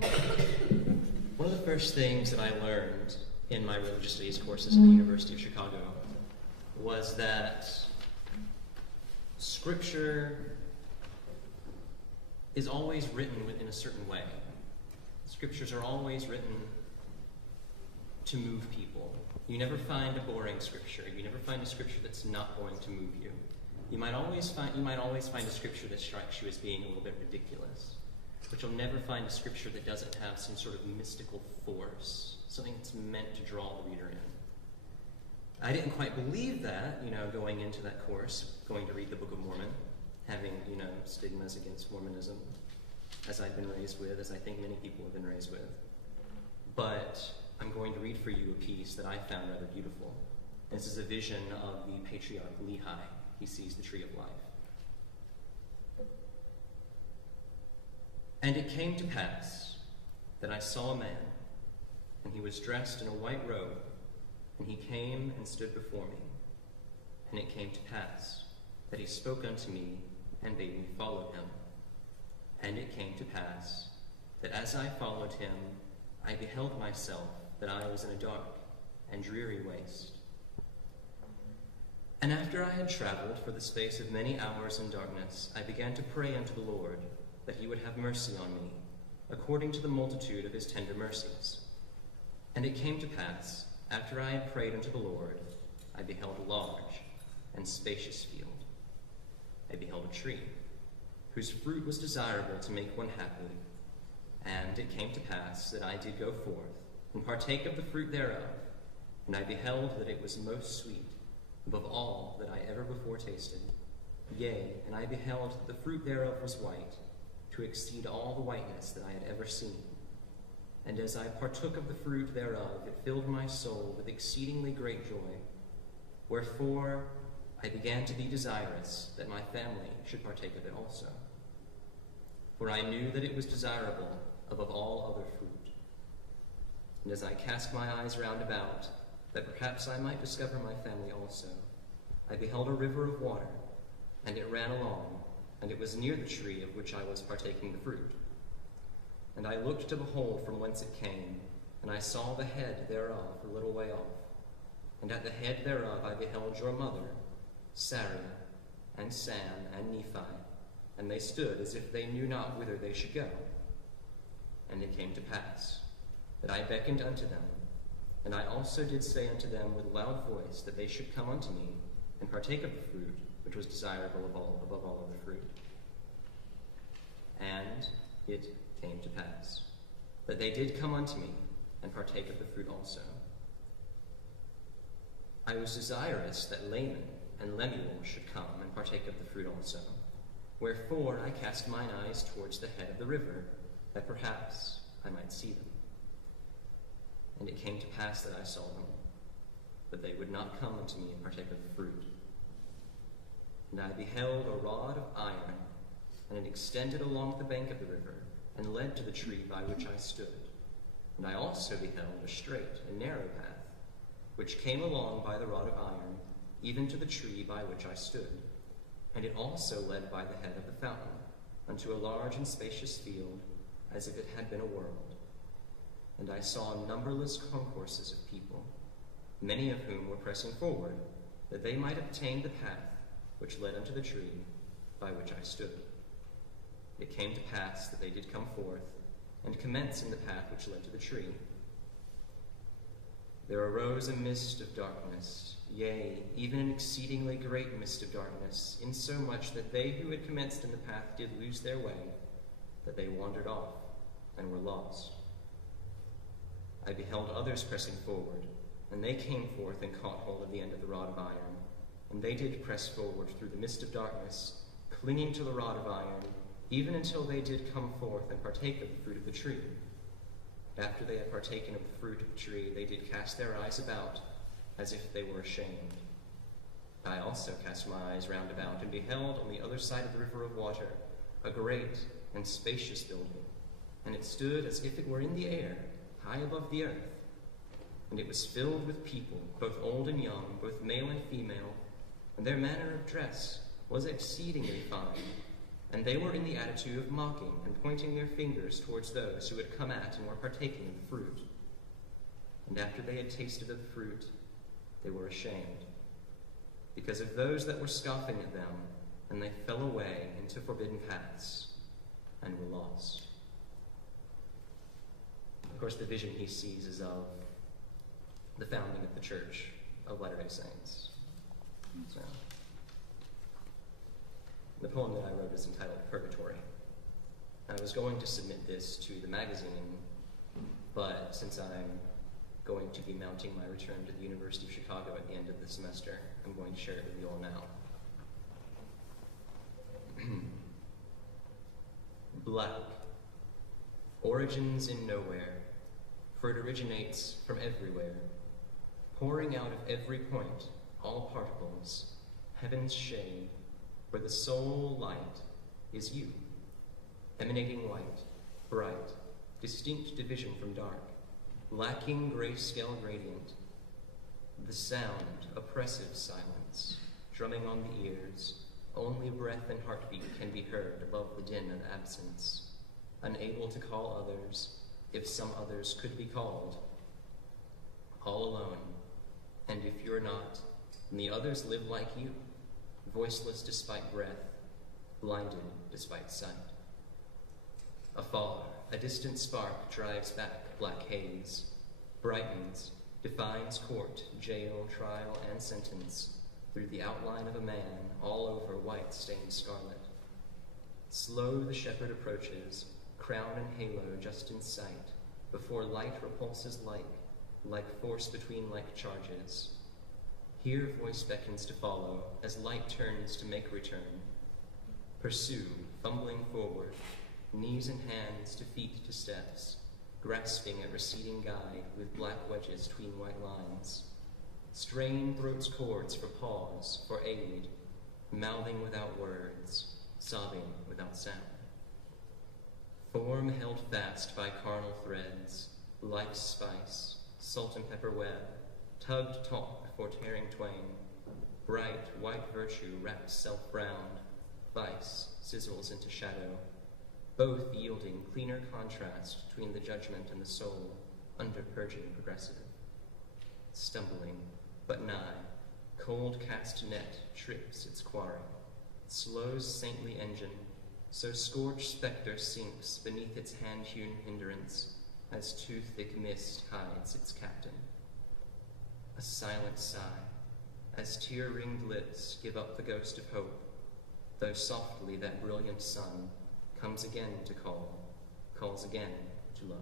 One of the first things that I learned in my religious studies courses at the University of Chicago was that Scripture is always written in a certain way. Scriptures are always written to move people. You never find a boring scripture. You never find a scripture that's not going to move you. You might always find a scripture that strikes you as being a little bit ridiculous, but you'll never find a scripture that doesn't have some sort of mystical force, something that's meant to draw the reader in. I didn't quite believe that, going into that course, going to read the Book of Mormon, having, stigmas against Mormonism, as I've been raised with, as I think many people have been raised with. But I'm going to read for you a piece that I found rather beautiful. This is a vision of the patriarch Lehi. He sees the tree of life. And it came to pass that I saw a man, and he was dressed in a white robe, and he came and stood before me. And it came to pass that he spoke unto me and bade me follow him. And it came to pass that as I followed him, I beheld myself that I was in a dark and dreary waste. And after I had traveled for the space of many hours in darkness, I began to pray unto the Lord that he would have mercy on me, according to the multitude of his tender mercies. And it came to pass, after I had prayed unto the Lord, I beheld a large and spacious field. I beheld a tree, whose fruit was desirable to make one happy. And it came to pass that I did go forth, and partake of the fruit thereof, and I beheld that it was most sweet, above all that I ever before tasted. Yea, and I beheld that the fruit thereof was white, to exceed all the whiteness that I had ever seen. And as I partook of the fruit thereof, it filled my soul with exceedingly great joy. Wherefore I began to be desirous that my family should partake of it also. For I knew that it was desirable above all other fruit. And as I cast my eyes round about, that perhaps I might discover my family also, I beheld a river of water, and it ran along, and it was near the tree of which I was partaking the fruit. And I looked to behold from whence it came, and I saw the head thereof a little way off. And at the head thereof I beheld your mother, Sarah, and Sam, and Nephi, and they stood as if they knew not whither they should go. And it came to pass that I beckoned unto them, and I also did say unto them with loud voice that they should come unto me, and partake of the fruit, which was desirable above all other fruit. And it came to pass that they did come unto me, and partake of the fruit also. I was desirous that Laman and Lemuel should come and partake of the fruit also. Wherefore I cast mine eyes towards the head of the river, that perhaps I might see them. And it came to pass that I saw them, but they would not come unto me and partake of the fruit. And I beheld a rod of iron, and it extended along the bank of the river, and led to the tree by which I stood. And I also beheld a straight and narrow path, which came along by the rod of iron, even to the tree by which I stood. And it also led by the head of the fountain, unto a large and spacious field, as if it had been a world. And I saw numberless concourses of people, many of whom were pressing forward, that they might obtain the path which led unto the tree by which I stood. It came to pass that they did come forth, and commence in the path which led to the tree. There arose a mist of darkness, yea, even an exceedingly great mist of darkness, insomuch that they who had commenced in the path did lose their way, that they wandered off and were lost. I beheld others pressing forward, and they came forth and caught hold of the end of the rod of iron, and they did press forward through the mist of darkness, clinging to the rod of iron, even until they did come forth and partake of the fruit of the tree. And after they had partaken of the fruit of the tree, they did cast their eyes about, as if they were ashamed. I also cast my eyes round about, and beheld on the other side of the river of water a great and spacious building, and it stood as if it were in the air, high above the earth. And it was filled with people, both old and young, both male and female, and their manner of dress was exceedingly fine, And they were in the attitude of mocking and pointing their fingers towards those who had come at and were partaking of the fruit. And after they had tasted of the fruit, they were ashamed, because of those that were scoffing at them, and they fell away into forbidden paths and were lost. Of course, the vision he sees is of the founding of the Church of Latter-day Saints. So, the poem that I wrote is entitled Purgatory. I was going to submit this to the magazine, but since I'm going to be mounting my return to the University of Chicago at the end of the semester, I'm going to share it with you all now. Black. Origins in nowhere, for it originates from everywhere, pouring out of every point, all particles, heaven's shade, where the sole light is you, emanating white, bright, distinct division from dark, lacking grayscale gradient, the sound, oppressive silence, drumming on the ears, only breath and heartbeat can be heard above the din of absence, unable to call others, if some others could be called, all alone, and if you're not, then the others live like you, voiceless despite breath, blinded despite sight. Afar, a distant spark drives back black haze, brightens, defines court, jail, trial, and sentence through the outline of a man all over white stained scarlet. Slow the shepherd approaches, crown and halo just in sight, before light repulses like force between like charges. Here voice beckons to follow, as light turns to make return. Pursue, fumbling forward, knees and hands to feet to steps, grasping at receding guide with black wedges tween white lines. Strain throat's chords for pause, for aid, mouthing without words, sobbing without sound. Form held fast by carnal threads, life's spice, salt and pepper web, tugged taut before tearing twain. Bright, white virtue wraps self round, vice sizzles into shadow, both yielding cleaner contrast between the judgment and the soul, under purging progressive. Stumbling, but nigh, cold cast net trips its quarry, slows saintly engine, so scorched spectre sinks beneath its hand-hewn hindrance, as too thick mist hides its captain. A silent sigh, as tear-ringed lips give up the ghost of hope, though softly that brilliant sun comes again to call, calls again to love.